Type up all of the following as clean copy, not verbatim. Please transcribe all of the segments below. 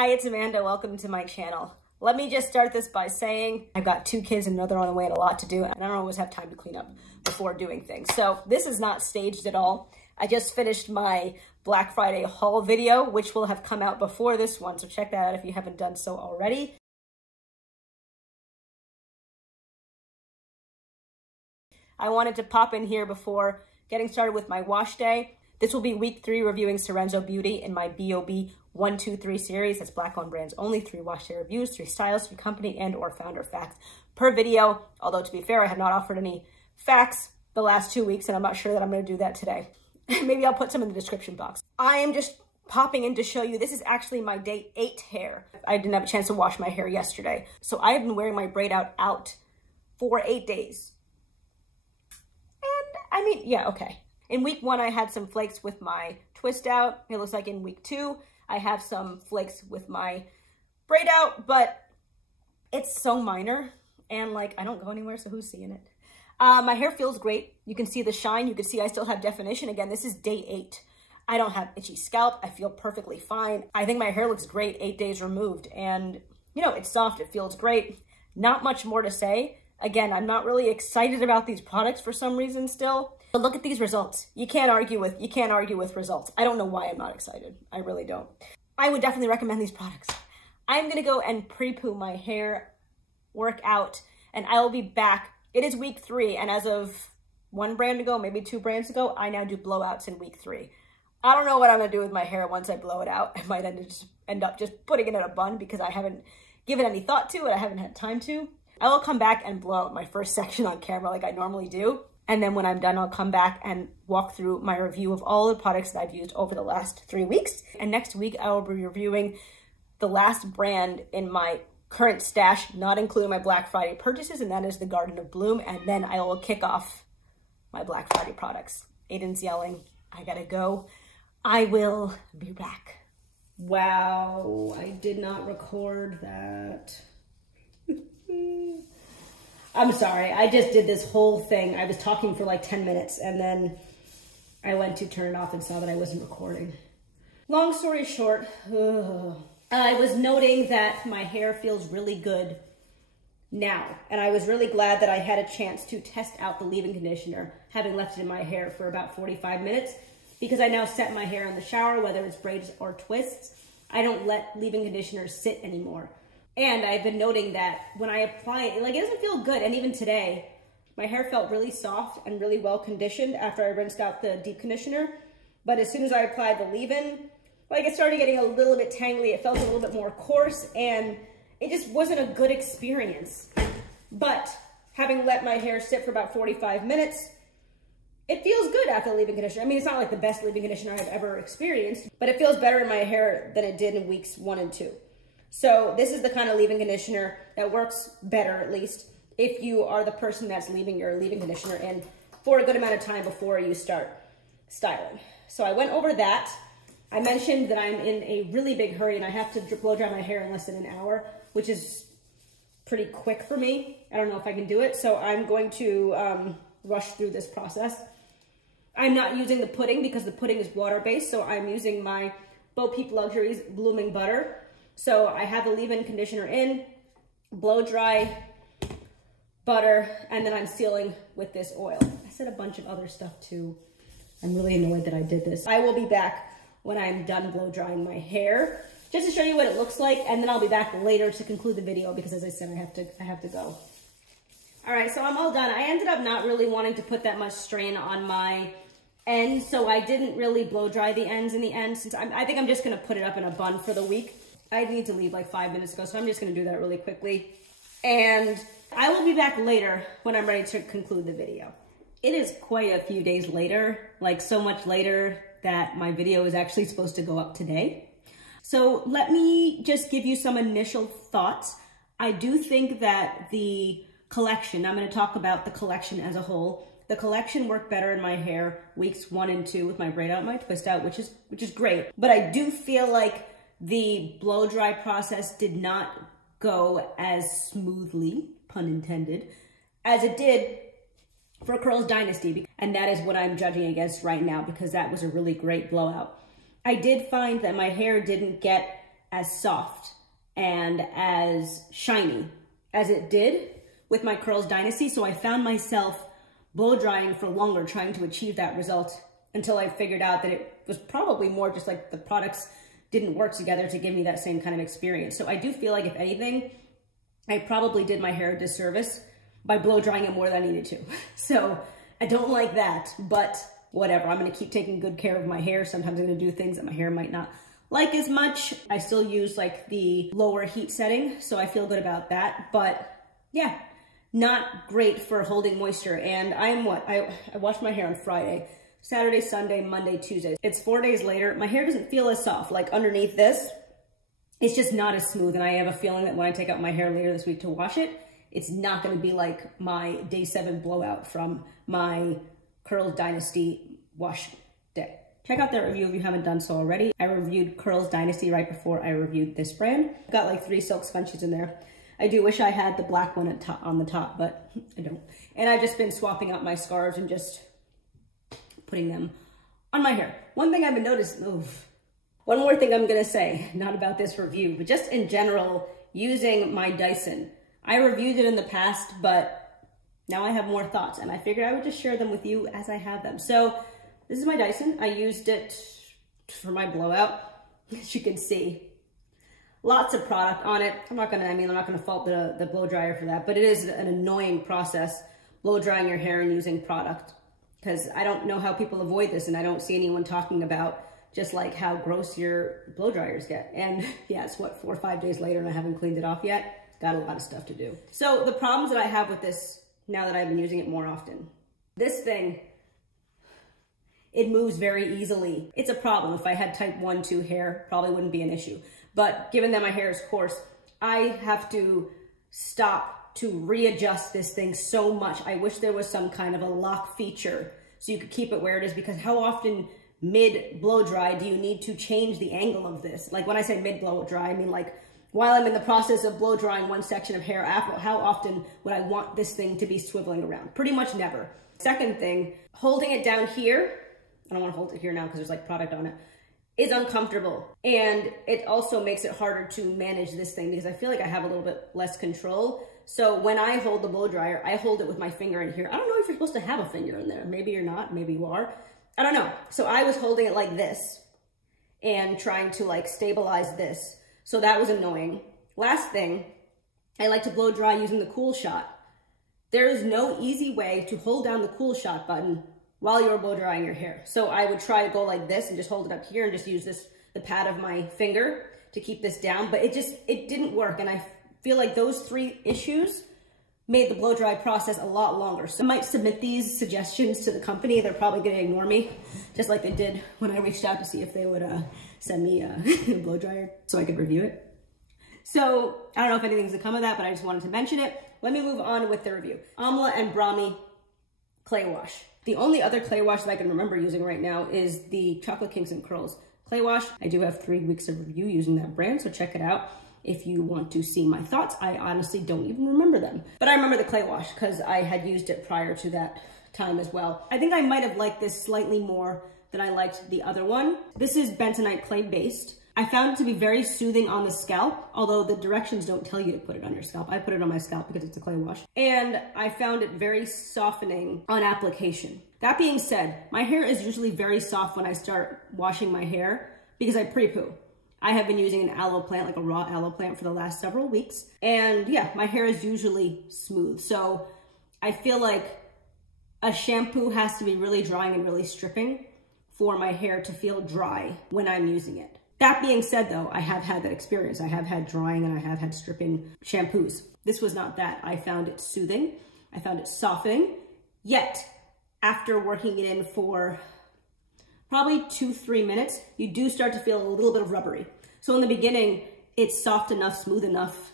Hi, it's Amanda. Welcome to my channel. Let me just start this by saying I've got 2 kids and another on the way and a lot to do, and I don't always have time to clean up before doing things. So this is not staged at all. I just finished my Black Friday haul video, which will have come out before this one, so check that out if you haven't done so already. I wanted to pop in here before getting started with my wash day. This will be week 3 reviewing Sarenzo Beauty in my BoB123 series. That's Black-owned brands only, 3 wash day reviews, 3 styles, 3 company and or founder facts per video. Although to be fair, I have not offered any facts the last 2 weeks and I'm not sure that I'm gonna do that today. Maybe I'll put some in the description box. I am just popping in to show you, this is actually my day 8 hair. I didn't have a chance to wash my hair yesterday. So I have been wearing my braid out for 8 days. And I mean, yeah, okay. In week 1, I had some flakes with my twist out. It looks like in week 2, I have some flakes with my braid out, but it's so minor. And like, I don't go anywhere, so who's seeing it? My hair feels great. You can see the shine. You can see I still have definition. Again, this is day 8. I don't have itchy scalp. I feel perfectly fine. I think my hair looks great 8 days removed. And, you know, it's soft. It feels great. Not much more to say. Again, I'm not really excited about these products for some reason still. But look at these results. You can't argue with results. I don't know why I'm not excited. I really don't. I would definitely recommend these products. I'm gonna go and pre-poo my hair, work out, and I will be back. It is week 3, and as of 1 brand ago, maybe 2 brands ago, I now do blowouts in week 3. I don't know what I'm gonna do with my hair once I blow it out. I might end up just putting it in a bun because I haven't given any thought to it. I haven't had time to. I will come back and blow out my first section on camera like I normally do. And then when I'm done, I'll come back and walk through my review of all the products that I've used over the last 3 weeks. And next week, I will be reviewing the last brand in my current stash, not including my Black Friday purchases, and that is the Garden of Bloom. And then I will kick off my Black Friday products. Aiden's yelling, I gotta go. I will be back. Wow, I did not record that. I'm sorry, I just did this whole thing. I was talking for like 10 minutes and then I went to turn it off and saw that I wasn't recording. Long story short, I was noting that my hair feels really good now. And I was really glad that I had a chance to test out the leave-in conditioner, having left it in my hair for about 45 minutes, because I now set my hair in the shower, whether it's braids or twists. I don't let leave-in conditioners sit anymore. And I've been noting that when I apply it, like it doesn't feel good. And even today, my hair felt really soft and really well conditioned after I rinsed out the deep conditioner. But as soon as I applied the leave-in, like it started getting a little bit tangly. It felt a little bit more coarse and it just wasn't a good experience. But having let my hair sit for about 45 minutes, it feels good after the leave-in conditioner. I mean, it's not like the best leave-in conditioner I've ever experienced, but it feels better in my hair than it did in weeks 1 and 2. So this is the kind of leave-in conditioner that works better, at least, if you are the person that's leaving your leave-in conditioner in for a good amount of time before you start styling. So I went over that. I mentioned that I'm in a really big hurry and I have to blow dry my hair in less than an hour, which is pretty quick for me. I don't know if I can do it, so I'm going to rush through this process. I'm not using the pudding because the pudding is water-based, so I'm using my BoB Luxuries Blooming Butter. So I have the leave-in conditioner in, blow dry, butter, and then I'm sealing with this oil. I said a bunch of other stuff too. I'm really annoyed that I did this. I will be back when I'm done blow drying my hair, just to show you what it looks like, and then I'll be back later to conclude the video because as I said, I have to go. All right, so I'm all done. I ended up not really wanting to put that much strain on my ends, so I didn't really blow dry the ends in the end, since I think I'm just gonna put it up in a bun for the week. I need to leave like 5 minutes ago, so I'm just gonna do that really quickly. And I will be back later when I'm ready to conclude the video. It is quite a few days later, like so much later that my video is actually supposed to go up today. So let me just give you some initial thoughts. I do think that the collection, I'm gonna talk about the collection as a whole. The collection worked better in my hair weeks 1 and 2 with my braid out and my twist out, which is great. But I do feel like the blow dry process did not go as smoothly, pun intended, as it did for Curls Dynasty. And that is what I'm judging against right now because that was a really great blowout. I did find that my hair didn't get as soft and as shiny as it did with my Curls Dynasty. So I found myself blow drying for longer trying to achieve that result until I figured out that it was probably more just like the products didn't work together to give me that same kind of experience. So I do feel like if anything, I probably did my hair a disservice by blow drying it more than I needed to. So I don't like that, but whatever. I'm gonna keep taking good care of my hair. Sometimes I'm gonna do things that my hair might not like as much. I still use like the lower heat setting, so I feel good about that. But yeah, not great for holding moisture. And I washed my hair on Friday, Saturday, Sunday, Monday, Tuesday. It's 4 days later. My hair doesn't feel as soft. Like underneath this, it's just not as smooth. And I have a feeling that when I take out my hair later this week to wash it, it's not gonna be like my day 7 blowout from my Curls Dynasty wash day. Check out that review if you haven't done so already. I reviewed Curls Dynasty right before I reviewed this brand. I've got like 3 silk scrunchies in there. I do wish I had the black one on the top, but I don't. And I've just been swapping out my scarves and just putting them on my hair. One thing I've been noticing, one more thing I'm gonna say, not about this review, but just in general, using my Dyson. I reviewed it in the past, but now I have more thoughts and I figured I would just share them with you as I have them. So this is my Dyson. I used it for my blowout, as you can see. Lots of product on it. I'm not gonna fault the blow dryer for that, but it is an annoying process, blow drying your hair and using product, because I don't know how people avoid this, and I don't see anyone talking about just like how gross your blow dryers get. And yeah, it's what, 4 or 5 days later and I haven't cleaned it off yet. Got a lot of stuff to do. So the problems that I have with this, now that I've been using it more often, this thing, it moves very easily. It's a problem. If I had type 1, 2 hair, probably wouldn't be an issue. But given that my hair is coarse, I have to stop to readjust this thing so much. I wish there was some kind of a lock feature so you could keep it where it is, because how often mid blow dry do you need to change the angle of this? Like when I say mid blow dry, I mean like while I'm in the process of blow drying one section of hair, how often would I want this thing to be swiveling around? Pretty much never. Second thing, holding it down here, I don't want to hold it here now because there's like product on it, is uncomfortable. And it also makes it harder to manage this thing because I feel like I have a little bit less control. So when I hold the blow dryer, I hold it with my finger in here. I don't know if you're supposed to have a finger in there. Maybe you're not, maybe you are. I don't know. So I was holding it like this and trying to like stabilize this. So that was annoying. Last thing, I like to blow dry using the cool shot. There is no easy way to hold down the cool shot button while you're blow drying your hair. So I would try to go like this and just hold it up here and just use the pad of my finger to keep this down, but it didn't work. And I feel like those 3 issues made the blow dry process a lot longer. So I might submit these suggestions to the company. They're probably gonna ignore me, just like they did when I reached out to see if they would send me a blow dryer so I could review it. So I don't know if anything's to come of that, but I just wanted to mention it. Let me move on with the review. Amla and Brahmi clay wash. The only other clay wash that I can remember using right now is the Chocolate Kinks and Curls clay wash. I do have 3 weeks of review using that brand, so check it out if you want to see my thoughts. I honestly don't even remember them, but I remember the clay wash because I had used it prior to that time as well. I think I might have liked this slightly more than I liked the other one. This is bentonite clay based. I found it to be very soothing on the scalp, although the directions don't tell you to put it on your scalp. I put it on my scalp because it's a clay wash. And I found it very softening on application. That being said, my hair is usually very soft when I start washing my hair because I pre-poo. I have been using an aloe plant, like a raw aloe plant, for the last several weeks. And yeah, my hair is usually smooth. So I feel like a shampoo has to be really drying and really stripping for my hair to feel dry when I'm using it. That being said though, I have had that experience. I have had drying and I have had stripping shampoos. This was not that. I found it soothing. I found it softening. Yet, after working it in for probably 2-3 minutes, you do start to feel a little bit of rubbery. So in the beginning, it's soft enough, smooth enough,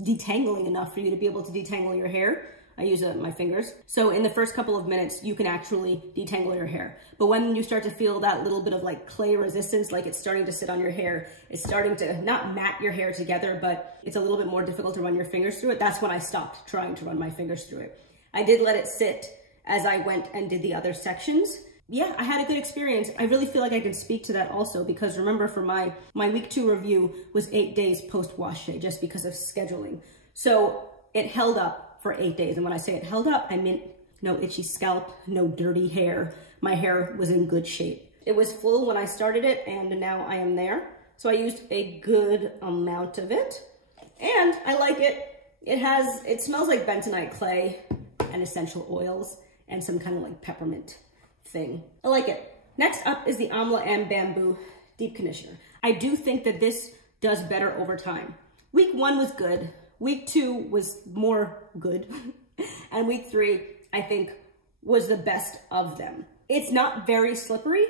detangling enough for you to be able to detangle your hair. I use my fingers. So in the first couple of minutes, you can actually detangle your hair. But when you start to feel that little bit of like clay resistance, like it's starting to sit on your hair, it's starting to not mat your hair together, but it's a little bit more difficult to run your fingers through it. That's when I stopped trying to run my fingers through it. I did let it sit as I went and did the other sections. yeah, I had a good experience. I really feel like I can speak to that also because remember for my week 2 review was 8 days post wash day just because of scheduling. So it held up for 8 days. And when I say it held up, I mean no itchy scalp, no dirty hair. My hair was in good shape. It was full when I started it and now I am there. So I used a good amount of it and I like it. It smells like bentonite clay and essential oils and some kind of like peppermint thing. I like it. Next up is the Amla and Bamboo Deep Conditioner. I do think that this does better over time. Week 1 was good. Week 2 was more good. And week 3, I think, was the best of them. It's not very slippery.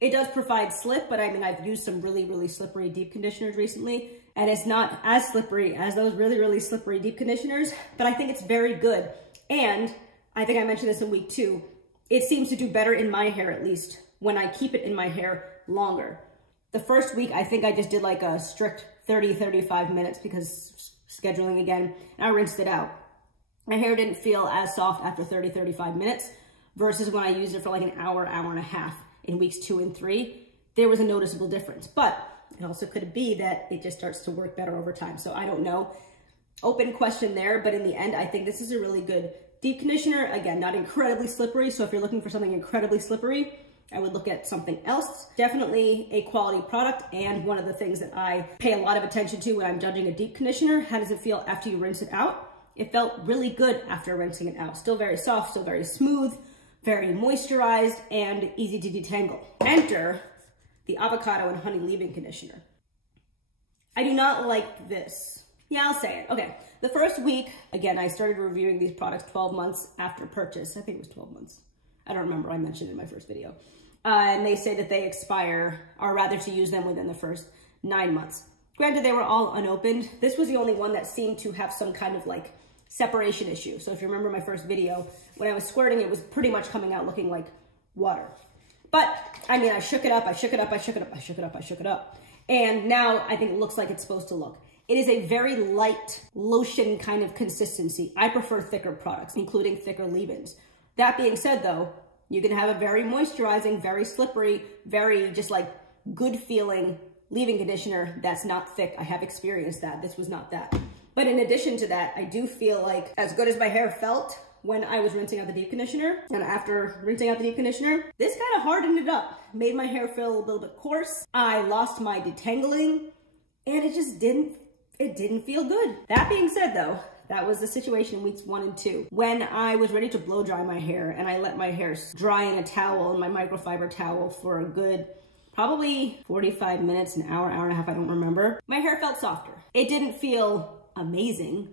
It does provide slip, but I mean, I've used some really, really slippery deep conditioners recently, and it's not as slippery as those really, really slippery deep conditioners, but I think it's very good. And I think I mentioned this in week 2. It seems to do better in my hair, at least, when I keep it in my hair longer. The first week, I think I just did like a strict 30-35 minutes because scheduling again, and I rinsed it out. My hair didn't feel as soft after 30-35 minutes versus when I used it for like an hour, hour and a half in weeks 2 and 3. There was a noticeable difference, but it also could be that it just starts to work better over time. So I don't know. Open question there, but in the end, I think this is a really good deep conditioner. Again, not incredibly slippery. So if you're looking for something incredibly slippery, I would look at something else. Definitely a quality product. And one of the things that I pay a lot of attention to when I'm judging a deep conditioner, how does it feel after you rinse it out? It felt really good after rinsing it out. Still very soft, still very smooth, very moisturized, and easy to detangle. Enter the Avocado and Honey Leave-In Conditioner. I do not like this. Yeah, I'll say it. Okay, the first week, again, I started reviewing these products 12 months after purchase. I think it was 12 months. I don't remember, I mentioned it in my first video. And they say that they expire, or rather to use them within the first 9 months. Granted, they were all unopened. This was the only one that seemed to have some kind of like separation issue. So if you remember my first video, when I was squirting, it was pretty much coming out looking like water. But I mean, I shook it up, I shook it up, I shook it up, I shook it up, I shook it up. And now I think it looks like it's supposed to look. It is a very light lotion kind of consistency. I prefer thicker products, including thicker leave-ins. That being said though, you can have a very moisturizing, very slippery, very just like good feeling leave-in conditioner that's not thick. I have experienced that. This was not that. But in addition to that, I do feel like as good as my hair felt when I was rinsing out the deep conditioner, and after rinsing out the deep conditioner, this kind of hardened it up, made my hair feel a little bit coarse. I lost my detangling, and it just didn't feel good. That being said though, that was the situation weeks 1 and 2. When I was ready to blow dry my hair and I let my hair dry in a towel, in my microfiber towel for a good, probably 45 minutes, an hour, hour and a half, I don't remember. My hair felt softer. It didn't feel amazing,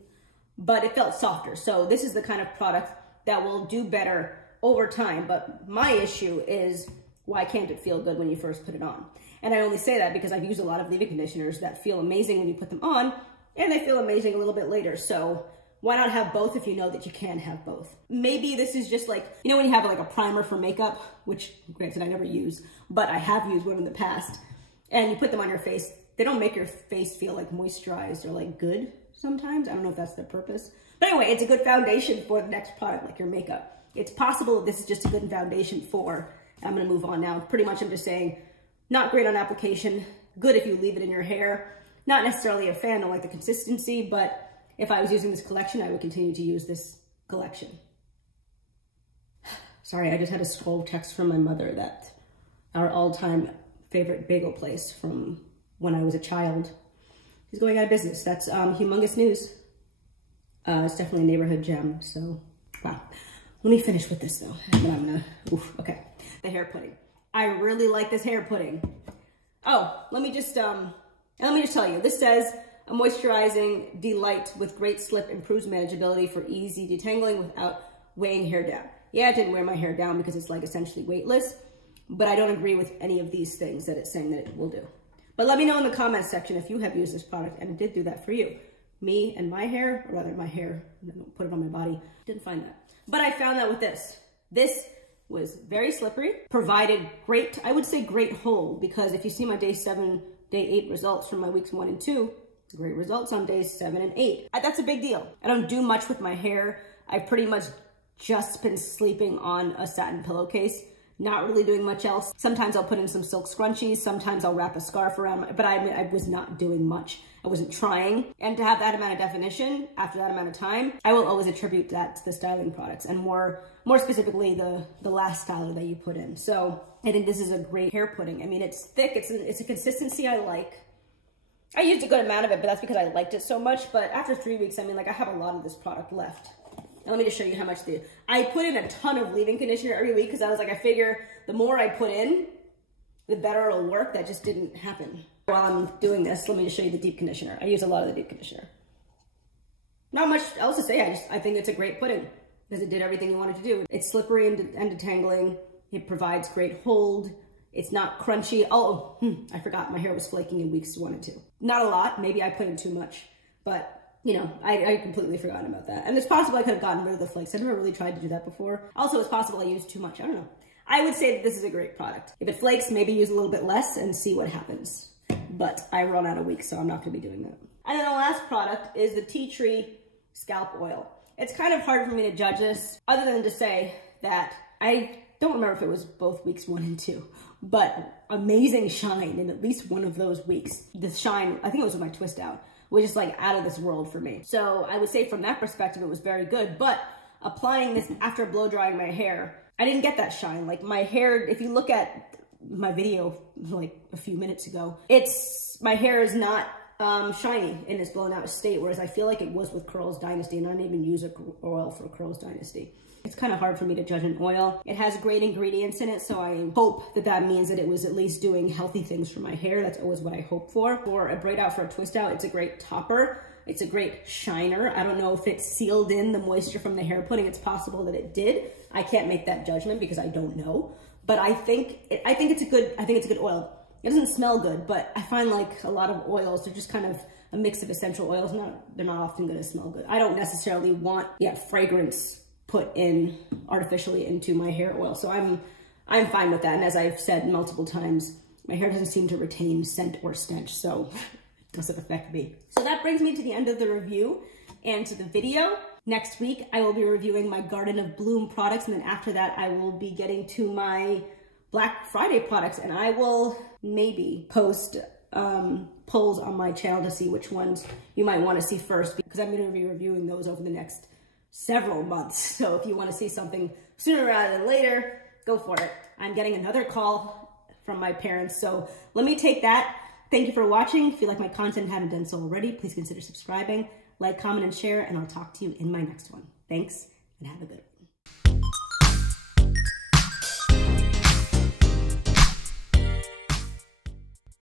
but it felt softer. So this is the kind of product that will do better over time. But my issue is, why can't it feel good when you first put it on? And I only say that because I've used a lot of leave-in conditioners that feel amazing when you put them on, and they feel amazing a little bit later. So why not have both if you know that you can have both? Maybe this is just like, you know when you have like a primer for makeup, which granted I never use, but I have used one in the past, and you put them on your face, they don't make your face feel like moisturized or like good sometimes. I don't know if that's their purpose. But anyway, it's a good foundation for the next product, like your makeup. It's possible this is just a good foundation for, I'm gonna move on now. Pretty much I'm just saying, not great on application, good if you leave it in your hair. Not necessarily a fan, don't like the consistency, but if I was using this collection, I would continue to use this collection. Sorry, I just had a scroll text from my mother that our all-time favorite bagel place from when I was a child is going out of business. That's humongous news. It's definitely a neighborhood gem, so wow. Let me finish with this though, and then I'm gonna, okay. The hair pudding. I really like this hair pudding. Oh, let me just tell you, this says, a moisturizing delight with great slip, improves manageability for easy detangling without weighing hair down. Yeah, it didn't wear my hair down because it's like essentially weightless, but I don't agree with any of these things that it's saying that it will do. But let me know in the comments section if you have used this product and it did do that for you. Me and my hair, or rather my hair, I don't put it on my body, didn't find that. But I found that with this. This was very slippery, provided great, I would say great hold, because if you see my day 7, day 8 results from my weeks 1 and 2, great results on days 7 and 8. That's a big deal. I don't do much with my hair. I've pretty much just been sleeping on a satin pillowcase. not really doing much else. Sometimes I'll put in some silk scrunchies, sometimes I'll wrap a scarf around, but I was not doing much. I wasn't trying. And to have that amount of definition after that amount of time, I will always attribute that to the styling products, and more specifically the last styler that you put in. So I think this is a great hair pudding. I mean, it's thick, it's a consistency I like. I used a good amount of it, but that's because I liked it so much. But after 3 weeks, I mean, like, I have a lot of this product left. And let me just show you how much I put in a ton of leave-in conditioner every week because I was like, I figure the more I put in, the better it'll work. That just didn't happen. While I'm doing this, let me just show you the deep conditioner. I use a lot of the deep conditioner. Not much else to say. I think it's a great pudding because it did everything you wanted to do. It's slippery and detangling. It provides great hold. It's not crunchy. Oh, I forgot. My hair was flaking in weeks 1 and 2. Not a lot. Maybe I put in too much, but you know, I completely forgotten about that. And it's possible I could have gotten rid of the flakes. I've never really tried to do that before. Also, it's possible I used too much. I don't know. I would say that this is a great product. If it flakes, maybe use a little bit less and see what happens. But I run out of weeks, so I'm not going to be doing that. And then the last product is the Tea Tree Scalp Oil. It's kind of hard for me to judge this, other than to say that I don't remember if it was both weeks 1 and 2, but amazing shine in at least one of those weeks. The shine, I think it was with my twist out, was just like out of this world for me. So I would say from that perspective, it was very good. But applying this after blow drying my hair, I didn't get that shine. Like my hair, if you look at my video like a few minutes ago, my hair is not shiny in its blown out state, whereas I feel like it was with Curls Dynasty, and I didn't even use an oil for Curls Dynasty. It's kind of hard for me to judge an oil. It has great ingredients in it, so I hope that that means that it was at least doing healthy things for my hair. That's always what I hope for. For a braid out, for a twist out, it's a great topper. It's a great shiner. I don't know if it sealed in the moisture from the hair pudding. It's possible that it did. I can't make that judgment because I don't know. But I think it's a good oil. It doesn't smell good, but I find like a lot of oils, they're just kind of a mix of essential oils. They're not often going to smell good. I don't necessarily want fragrance put in artificially into my hair oil. So I'm fine with that. And as I've said multiple times, my hair doesn't seem to retain scent or stench, so it doesn't affect me. So that brings me to the end of the review and to the video. Next week, I will be reviewing my Garden of Bloom products, and then after that, I will be getting to my Black Friday products, and I will maybe post polls on my channel to see which ones you might want to see first, because I'm going to be reviewing those over the next several months. So if you want to see something sooner rather than later, go for it. I'm getting another call from my parents, so let me take that. Thank you for watching. If you like my content and haven't done so already, please consider subscribing, like, comment, and share, and I'll talk to you in my next one. Thanks, and have a good one.